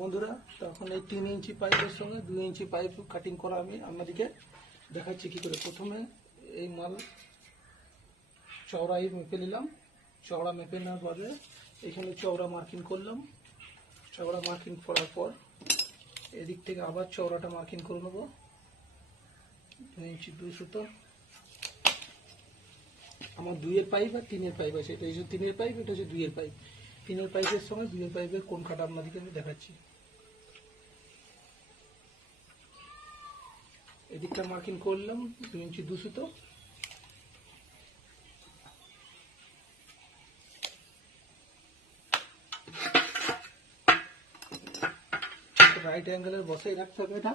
বন্ধুরা, তখন এই 3 ইঞ্চি পাইপের সঙ্গে 2 ইঞ্চি পাইপ কাটিং করা আমি আপনাদেরকে দেখাচ্ছি কি করে। প্রথমে এই মাল চওড়াই মেপে নিলাম। চওড়া মেপে নেওয়ার পরে এখানে চওড়া মার্কিং করলাম। চওড়া মার্কিং করার পর এদিক থেকে আবার চওড়াটা মার্কিং করে নেবো। 2 ইঞ্চি 2 সুতো। আমার 2 এর পাইপ আর 3 এর পাইপ আছে। এটা হচ্ছে 3 এর পাইপ, এটা হচ্ছে 2 এর পাইপ। 3 এর পাইপের সঙ্গে 2 এর পাইপের কোণ কাটা আপনাদেরকে আমি দেখাচ্ছি। এদিকটা মার্কিং করলাম 2 ইঞ্চি 2 সুতো। রাইট অ্যাঙ্গেলের বসাই রাখতে হবে এটা।